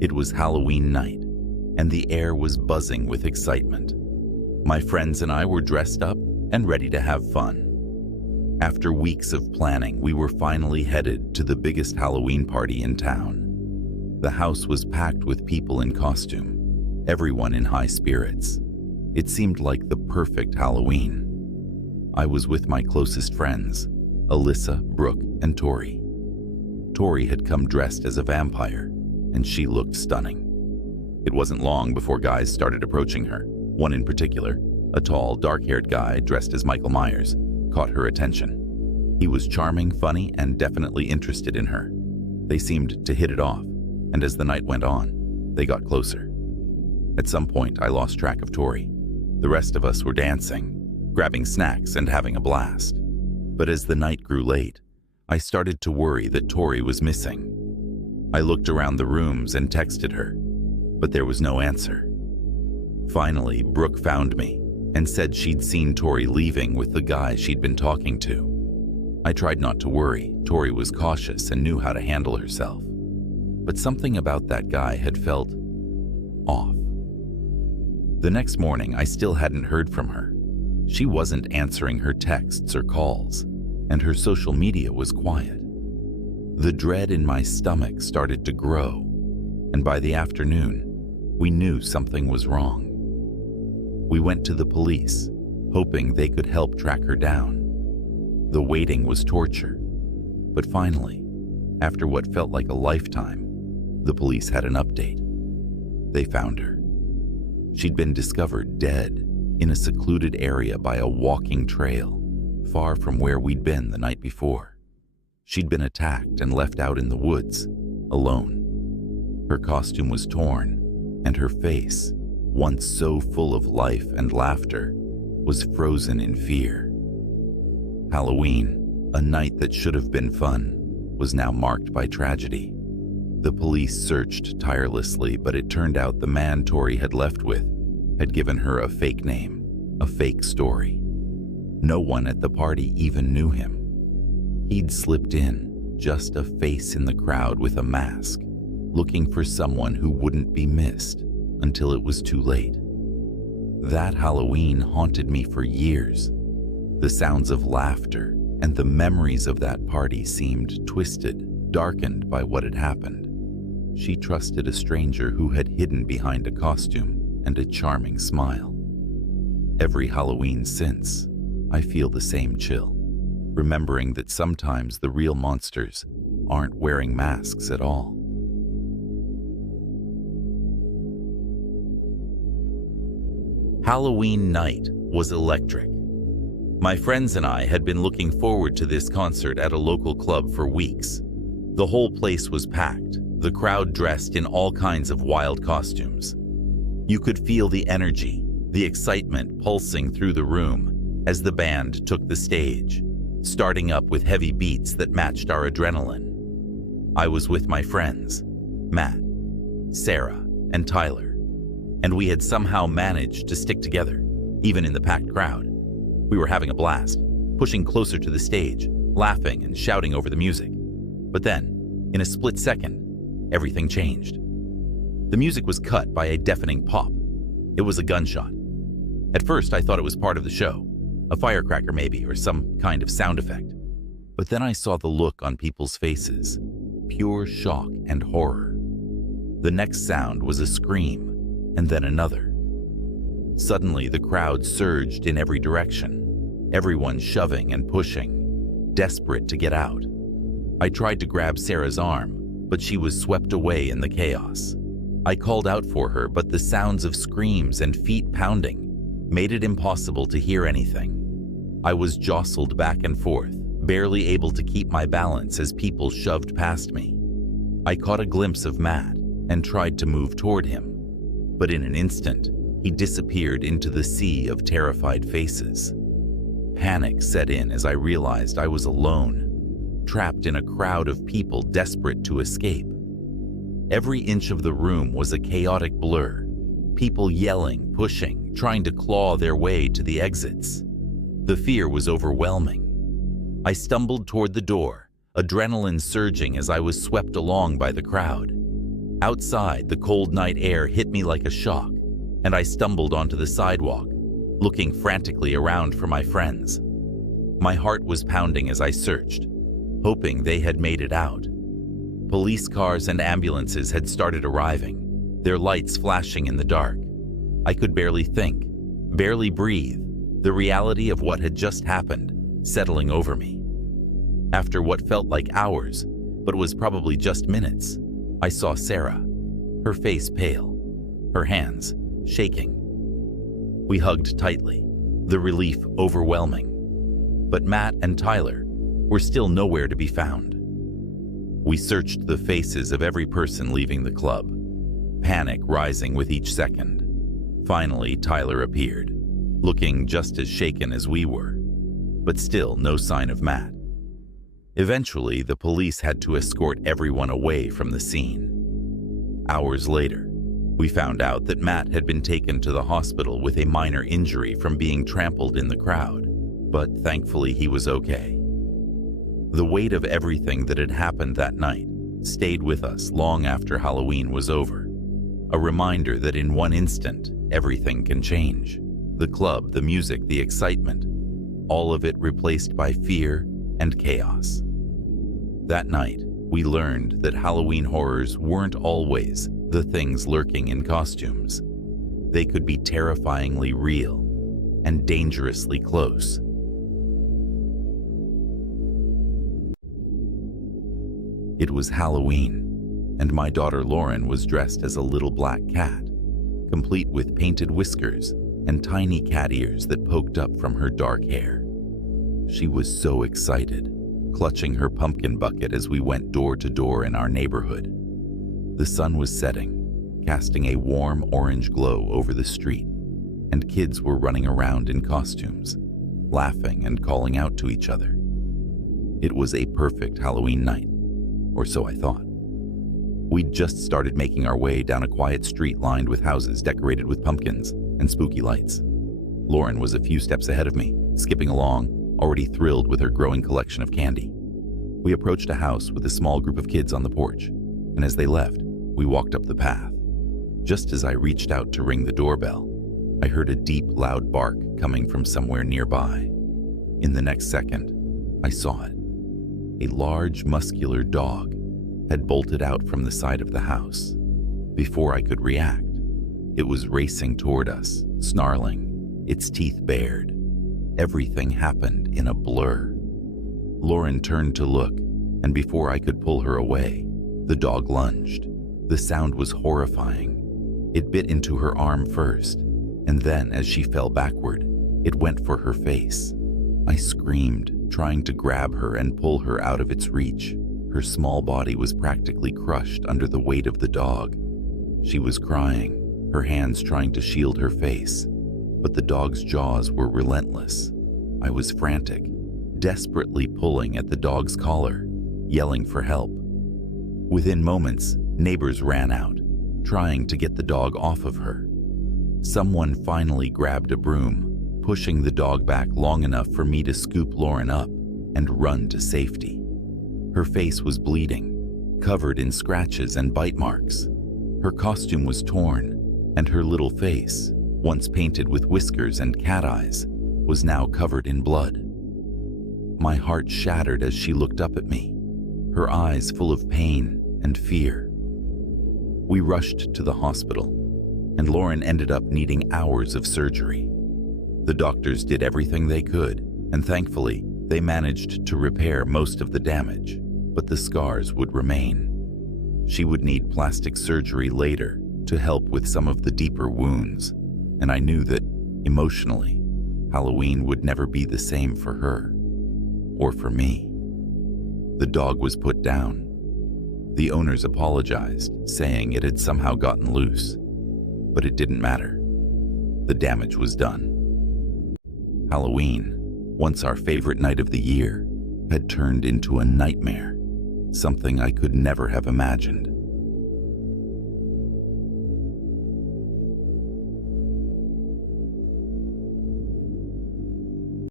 It was Halloween night, and the air was buzzing with excitement. My friends and I were dressed up and ready to have fun. After weeks of planning, we were finally headed to the biggest Halloween party in town. The house was packed with people in costume, everyone in high spirits. It seemed like the perfect Halloween. I was with my closest friends, Alyssa, Brooke, and Tori. Tori had come dressed as a vampire, and she looked stunning. It wasn't long before guys started approaching her. One in particular, a tall, dark-haired guy dressed as Michael Myers, caught her attention. He was charming, funny, and definitely interested in her. They seemed to hit it off, and as the night went on, they got closer. At some point, I lost track of Tori. The rest of us were dancing, grabbing snacks, and having a blast. But as the night grew late, I started to worry that Tori was missing. I looked around the rooms and texted her, but there was no answer. Finally, Brooke found me and said she'd seen Tori leaving with the guy she'd been talking to. I tried not to worry. Tori was cautious and knew how to handle herself. But something about that guy had felt off. The next morning, I still hadn't heard from her. She wasn't answering her texts or calls, and her social media was quiet. The dread in my stomach started to grow, and by the afternoon, we knew something was wrong. We went to the police, hoping they could help track her down. The waiting was torture, but finally, after what felt like a lifetime, the police had an update. They found her. She'd been discovered dead in a secluded area by a walking trail, far from where we'd been the night before. She'd been attacked and left out in the woods, alone. Her costume was torn, and her face, once so full of life and laughter, was frozen in fear. Halloween, a night that should have been fun, was now marked by tragedy. The police searched tirelessly, but it turned out the man Tori had left with had given her a fake name, a fake story. No one at the party even knew him. He'd slipped in, just a face in the crowd with a mask, looking for someone who wouldn't be missed until it was too late. That Halloween haunted me for years. The sounds of laughter and the memories of that party seemed twisted, darkened by what had happened. She trusted a stranger who had hidden behind a costume and a charming smile. Every Halloween since, I feel the same chill, remembering that sometimes the real monsters aren't wearing masks at all. Halloween night was electric. My friends and I had been looking forward to this concert at a local club for weeks. The whole place was packed, the crowd dressed in all kinds of wild costumes. You could feel the energy, the excitement pulsing through the room as the band took the stage, starting up with heavy beats that matched our adrenaline. I was with my friends, Matt, Sarah, and Tyler, and we had somehow managed to stick together, even in the packed crowd. We were having a blast, pushing closer to the stage, laughing and shouting over the music. But then, in a split second, everything changed. The music was cut by a deafening pop. It was a gunshot. At first, I thought it was part of the show, a firecracker maybe, or some kind of sound effect. But then I saw the look on people's faces, pure shock and horror. The next sound was a scream, and then another. Suddenly, the crowd surged in every direction, everyone shoving and pushing, desperate to get out. I tried to grab Sarah's arm, but she was swept away in the chaos. I called out for her, but the sounds of screams and feet pounding made it impossible to hear anything. I was jostled back and forth, barely able to keep my balance as people shoved past me. I caught a glimpse of Matt and tried to move toward him, but in an instant, he disappeared into the sea of terrified faces. Panic set in as I realized I was alone, trapped in a crowd of people desperate to escape. Every inch of the room was a chaotic blur, people yelling, pushing, trying to claw their way to the exits. The fear was overwhelming. I stumbled toward the door, adrenaline surging as I was swept along by the crowd. Outside, the cold night air hit me like a shock, and I stumbled onto the sidewalk, looking frantically around for my friends. My heart was pounding as I searched, hoping they had made it out. Police cars and ambulances had started arriving, their lights flashing in the dark. I could barely think, barely breathe, the reality of what had just happened settling over me. After what felt like hours, but was probably just minutes, I saw Sarah, her face pale, her hands shaking. We hugged tightly, the relief overwhelming. But Matt and Tyler were still nowhere to be found. We searched the faces of every person leaving the club, panic rising with each second. Finally, Tyler appeared, looking just as shaken as we were, but still no sign of Matt. Eventually, the police had to escort everyone away from the scene. Hours later, we found out that Matt had been taken to the hospital with a minor injury from being trampled in the crowd, but thankfully he was okay. The weight of everything that had happened that night stayed with us long after Halloween was over, a reminder that in one instant, everything can change. The club, the music, the excitement, all of it replaced by fear and chaos. That night, we learned that Halloween horrors weren't always the things lurking in costumes. They could be terrifyingly real and dangerously close. It was Halloween, and my daughter Lauren was dressed as a little black cat, complete with painted whiskers and tiny cat ears that poked up from her dark hair. She was so excited, clutching her pumpkin bucket as we went door to door in our neighborhood. The sun was setting, casting a warm orange glow over the street, and kids were running around in costumes, laughing and calling out to each other. It was a perfect Halloween night, or so I thought. We'd just started making our way down a quiet street lined with houses decorated with pumpkins and spooky lights. Lauren was a few steps ahead of me, skipping along, already thrilled with her growing collection of candy. We approached a house with a small group of kids on the porch, and as they left, we walked up the path. Just as I reached out to ring the doorbell, I heard a deep, loud bark coming from somewhere nearby. In the next second, I saw it. A large, muscular dog had bolted out from the side of the house. Before I could react, it was racing toward us, snarling, its teeth bared. Everything happened in a blur. Lauren turned to look, and before I could pull her away, the dog lunged. The sound was horrifying. It bit into her arm first, and then as she fell backward, it went for her face. I screamed, trying to grab her and pull her out of its reach. Her small body was practically crushed under the weight of the dog. She was crying, her hands trying to shield her face, but the dog's jaws were relentless. I was frantic, desperately pulling at the dog's collar, yelling for help. Within moments, neighbors ran out, trying to get the dog off of her. Someone finally grabbed a broom, pushing the dog back long enough for me to scoop Lauren up and run to safety. Her face was bleeding, covered in scratches and bite marks. Her costume was torn, and her little face, once painted with whiskers and cat eyes, was now covered in blood. My heart shattered as she looked up at me, her eyes full of pain and fear. We rushed to the hospital, and Lauren ended up needing hours of surgery. The doctors did everything they could, and thankfully, they managed to repair most of the damage, but the scars would remain. She would need plastic surgery later to help with some of the deeper wounds, and I knew that, emotionally, Halloween would never be the same for her, or for me. The dog was put down. The owners apologized, saying it had somehow gotten loose, but it didn't matter. The damage was done. Halloween, once our favorite night of the year, had turned into a nightmare, something I could never have imagined.